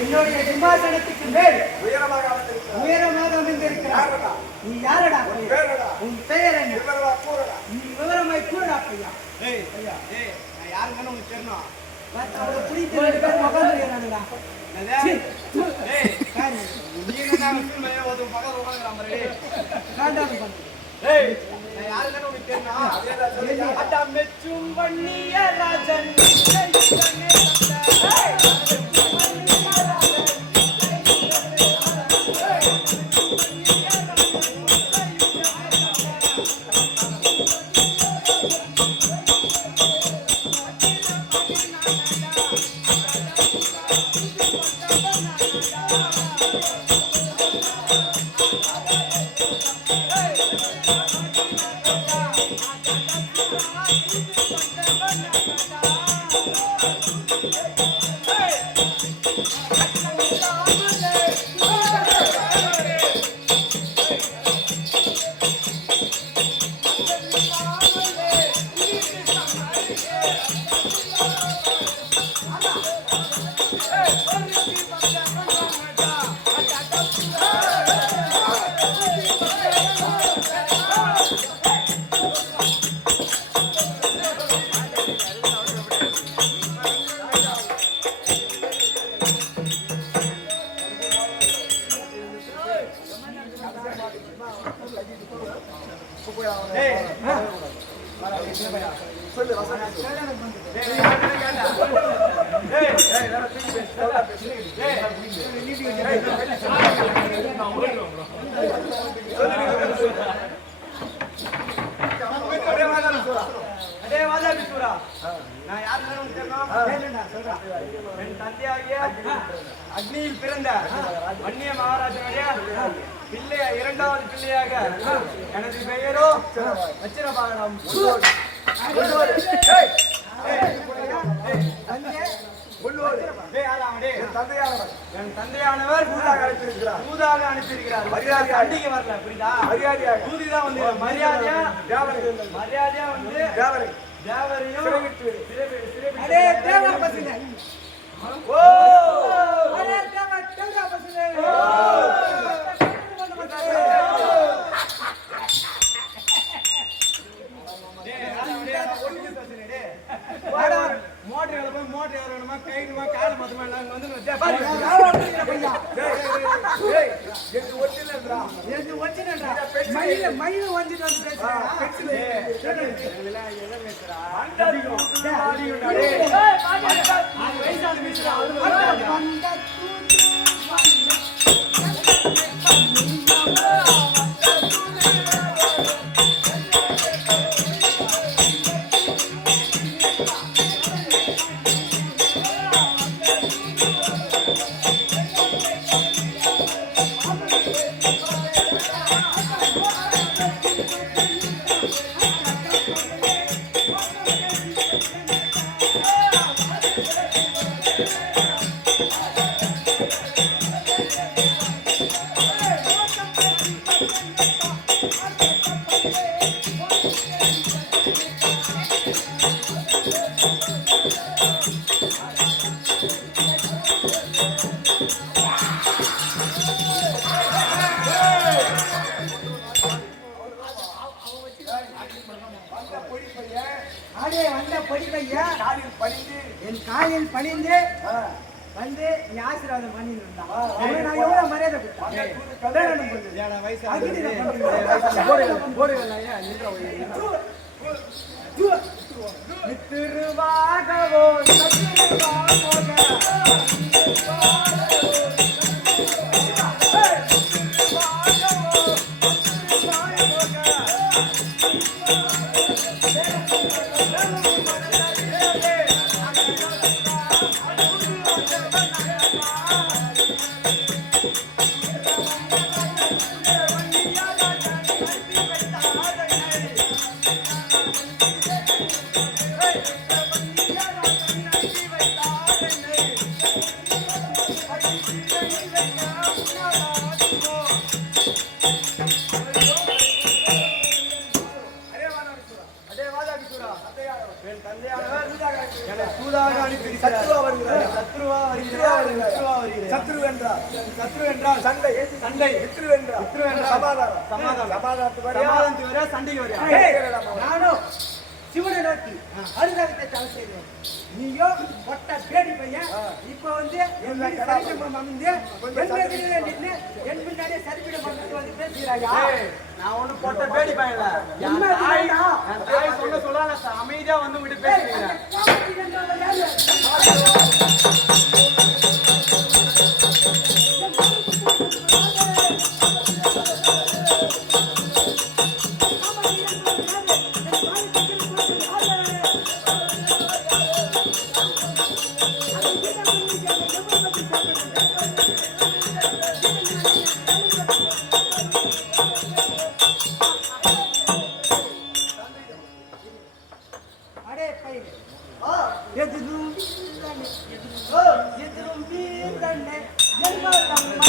என்னுடைய சிம்மாசனத்துக்கு மேல் உயரமாக அமர்ந்திருக்கிறார். நீ யாரடா? உன் பெயர் என்ன? நீ விவரமாய் கூறடா பையா. ஐயா நான் யாருங்கன்னு உனக்கு தெரியணும். அவளை பிடித்து 2 பேர் உட்காந்துருக்கிறானுடா. மெச்சும் பண்ணிய ராஜன் அக்னியில் பிறந்த அந்நிய மகாராஜனுடைய பிள்ளை 2வது பிள்ளையாக எனது பெயரோ வச்சிரபாலம். என் தந்தையானவர் தூதாக அனுப்பியிருக்கிறார். மரியாதை அண்டிகை வரல. புரியுதா? தூதிதான் வந்து மரியாதையா வந்து தேவரையும் மோட்டர் வேணுமா கைடுமா கால மொத்தமா வந்து மயில வந்துட்டு வந்து என் காலில் பணிந்து வந்து நீ ஆசீர்வாதம் பண்ணிருந்தா நான் எவ்வளவு மரியாதை திருவாகவோ சத்ருவா வருகிறார். சத்ரு என்றால் சத்ரு என்றால் சண்டை சண்டை. மித்ரு என்றால் மித்ரு என்றால் சமாதானம் சமாதானம். சமாதானத்துக்கு வரையா சமாதானத்துக்கு வரையா சண்டைக்கு வரையா? ஏய், நானும் சிவனை நோக்கி அருகாலத்தை தவறு செய்தேன். நீயோ ஒட்ட பேடி பையன் இப்ப வந்து என் மீது சரிசமம் அமைந்து என் எதிரிலே நின்னு என் பின்னாடியே சரிபிட மக்கள் வந்து பேசுகிறாயா? நான் ஒண்ணு பொட்ட பேடி பையன்ல. என் உண்மை தாய் இதுதானா? என் தாய் சொல்ல நான் அமைதியா வந்து விட்டு பேசுகிறேன். காமெடி என்றவன் யாரு? அடே பையன், எதிரும் வீரனே, எதிரும் வீரனே, எல்லோரும்